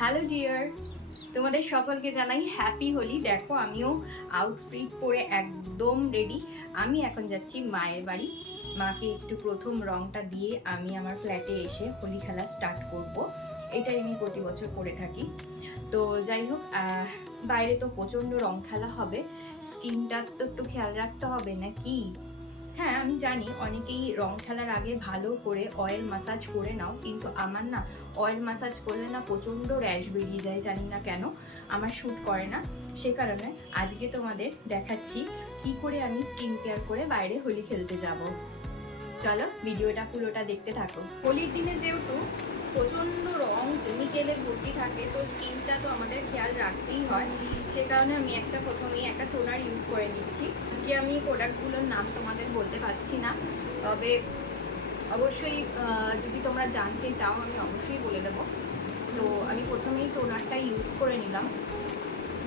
Hello dear, তোমাদের সকলকে জানাই হ্যাপি হোলি। দেখো আমিও আউটফিট পরে একদম রেডি। আমি এখন যাচ্ছি মায়ের বাড়ি। মাকে একটু প্রথম রংটা দিয়ে আমি আমার ফ্ল্যাটে এসে হোলি খেলা স্টার্ট করব। এটাই আমি প্রতি বছর করে থাকি। তো যাই হোক, বাইরে তো প্রচণ্ড রং খেলা হবে, স্কিনটার তো একটু খেয়াল রাখতে হবে নাকি। হ্যাঁ, আমি জানি অনেকেই রং খেলার আগে ভালো করে অয়েল ম্যাসাজ করে নাও, কিন্তু আমার না অয়েল ম্যাসাজ করলে না প্রচণ্ড র্যাশ বেরিয়ে যায়, জানি না কেন আমার শ্যুট করে না। সে কারণে আজকে তোমাদের দেখাচ্ছি কি করে আমি স্কিন কেয়ার করে বাইরে হোলি খেলতে যাব। চলো ভিডিওটা পুরোটা দেখতে থাকো। হোলির দিনে যেহেতু প্রচণ্ড রং কেমিক্যালে ভর্তি থাকে, তো স্কিনটা তো আমাদের খেয়াল রাখতেই হয়। সে কারণে আমি প্রথমেই একটা টোনার ইউজ করে নিচ্ছি। যে আমি প্রোডাক্টগুলোর নাম তোমাদের বলতে পারছি না, তবে অবশ্যই যদি তোমরা জানতে চাও আমি অবশ্যই বলে দেবো। তো আমি প্রথমেই টোনারটা ইউজ করে নিলাম।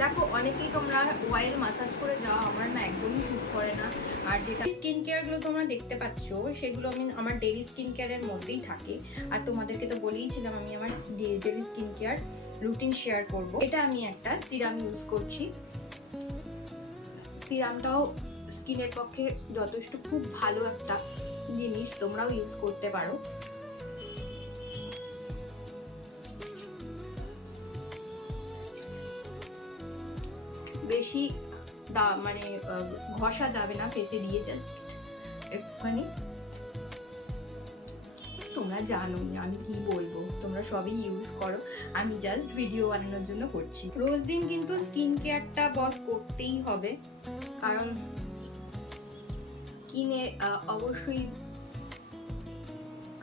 দেখো অনেকেই তোমরা অয়েল ম্যাসাজ করে যাও, আমার না একদমই শ্যুট করে না। আর যেটা স্কিন কেয়ারগুলো তোমরা দেখতে পাচ্ছ সেগুলো আমি আমার ডেইলি স্কিন কেয়ারের মধ্যেই থাকে। আর তোমাদেরকে তো বলেইছিলাম আমি আমার daily skin care routine share করব। এটা আমি একটা সিরাম ইউজ করছি। সিরামটাও স্কিনের পক্ষে যথেষ্ট খুব ভালো একটা জিনিস, তোমরাও ইউজ করতে পারো। বেশি মানে ঘষা যাবে না ফেসে দিয়ে, জাস্ট একটুখানি। তোমরা জানো আমি কি বলবো, তোমরা সবই ইউজ করো, আমি জাস্ট ভিডিও বানানোর জন্য করছি। রোজ দিন কিন্তু স্কিন কেয়ারটা বস করতেই হবে, কারণ স্কিনে অবশ্যই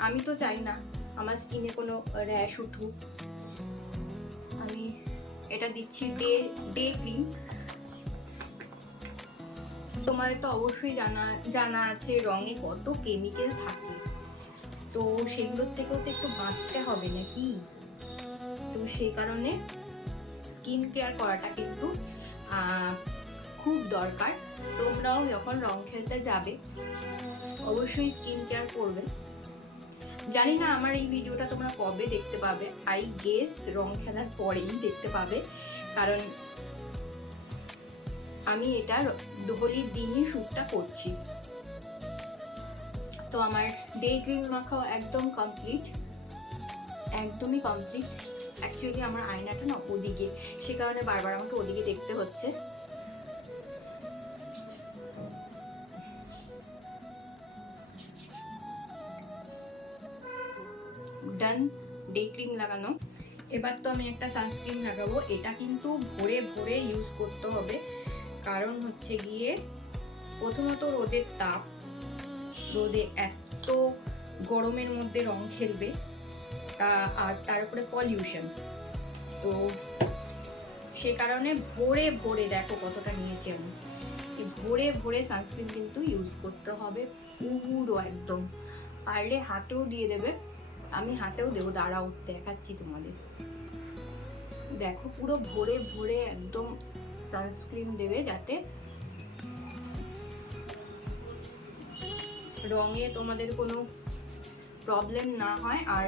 আমি তো চাই না আমার স্কিনে কোনো র্যাশ উঠুক। আমি এটা দিচ্ছি ডে ক্রিম। তোমাদের তো অবশ্যই জানা আছে রঙে কত কেমিক্যাল থাকে, তো সেগুলোর থেকেও তো একটু বাঁচতে হবে নাকি। তো সেই কারণে স্কিন কেয়ার করাটা কিন্তু খুব দরকার। তোমরাও যখন রং খেলতে যাবে অবশ্যই স্কিন কেয়ার করবে। জানি না আমার এই ভিডিওটা তোমরা কবে দেখতে পাবে, আই গেস রং খেলার পরেই দেখতে পাবে, কারণ আমি এটা হোলির দিনই শ্যুটটা করছি। তো আমার ডে ক্রিম মাখাও একদম কমপ্লিট, একদমই কমপ্লিট। অ্যাকচুয়ালি আমার আয়নাটা না ওদিকে, সে কারণে বারবার আমাকে ওদিকে দেখতে হচ্ছে। ডান ডে ক্রিম লাগানো। এবার তো আমি একটা সানস্ক্রিন লাগাবো। এটা কিন্তু ভোরে ভোরে ইউজ করতে হবে, কারণ হচ্ছে গিয়ে প্রথমত রোদের তাপ, রোদে এত গরমের মধ্যে রং খেলবে, আর তার উপরে পলিউশন, তো সে কারণে ভোরে ভোরে দেখো কতটা নিয়েছি আমি, ভোরে ভোরে সানস্ক্রিন কিন্তু ইউজ করতে হবে পুরো একদম। পারলে হাতেও দিয়ে দেবে, আমি হাতেও দেবো, দাঁড়াও দেখাচ্ছি তোমাদের। দেখো পুরো ভোরে ভোরে একদম সানস্ক্রিন দেবে, যাতে রঙে তোমাদের কোনো প্রবলেম না হয় আর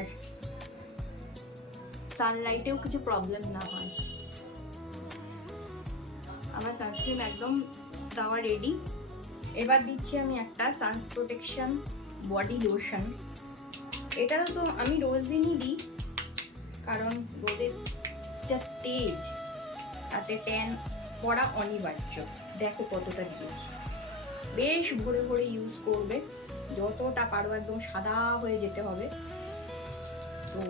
সানলাইটেও কিছু প্রবলেম না হয়। আমার সানস্ক্রিন একদম দেওয়া রেডি। এবার দিচ্ছি আমি একটা সানস প্রোটেকশন বডি লোশন। এটা তো আমি রোজ দিনই দিই, কারণ রোদের যা তেজ তাতে ট্যান পড়া অনিবার্য। দেখো কতটা দিয়েছি, বেশ ভোরে ভোরে ইউজ করবে, যতটা পারো একদম সাদা হয়ে যেতে হবে। তো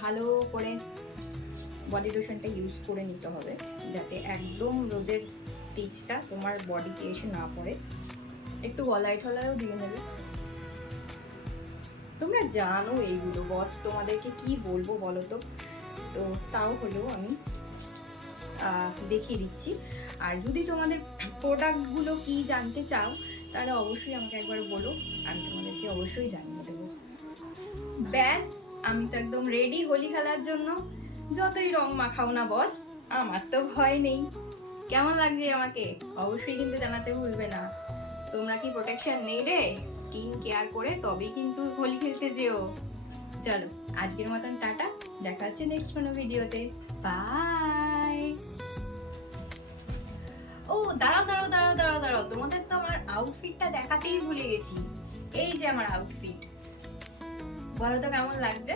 ভালো করে বডি লোশনটা ইউজ করে নিতে হবে, যাতে একদম রোদের তেজটা তোমার বডিতে এসে না পড়ে। একটু গলায় ঠলায়ও দিয়ে নেবে। তোমরা জানো এইগুলো, বস তোমাদেরকে কি বলবো বলো তো। তো তাও হলেও আমি দেখিয়ে দিচ্ছি। আর যদি তোমাদের প্রোডাক্টগুলো কি জানতে চাও তাহলে অবশ্যই আমাকে একবার বলো, আমি তোমাদেরকে অবশ্যই জানিয়ে দেবো। ব্যাস, আমি তো একদম রেডি হোলি খেলার জন্য। যতই রং মাখাও না বস, আমার তো ভয় নেই। কেমন লাগছে আমাকে অবশ্যই কিন্তু জানাতে ভুলবে না। তোমরা কি প্রোটেকশন নেবে? স্কিন কেয়ার করে তবেই কিন্তু হোলি খেলতে যেও। চলো আজকের মতন টাটা। দেখা হচ্ছে নেক্সট কোনো ভিডিওতে। বাই। ও দাঁড়াও দাঁড়াও দাঁড়াও দাঁড়াও দাঁড়াও, তোমাদের তো আমার আউটফিটটা দেখাতেই ভুলে গেছি। এই যে আমার আউটফিট, বলো তো কেমন লাগছে?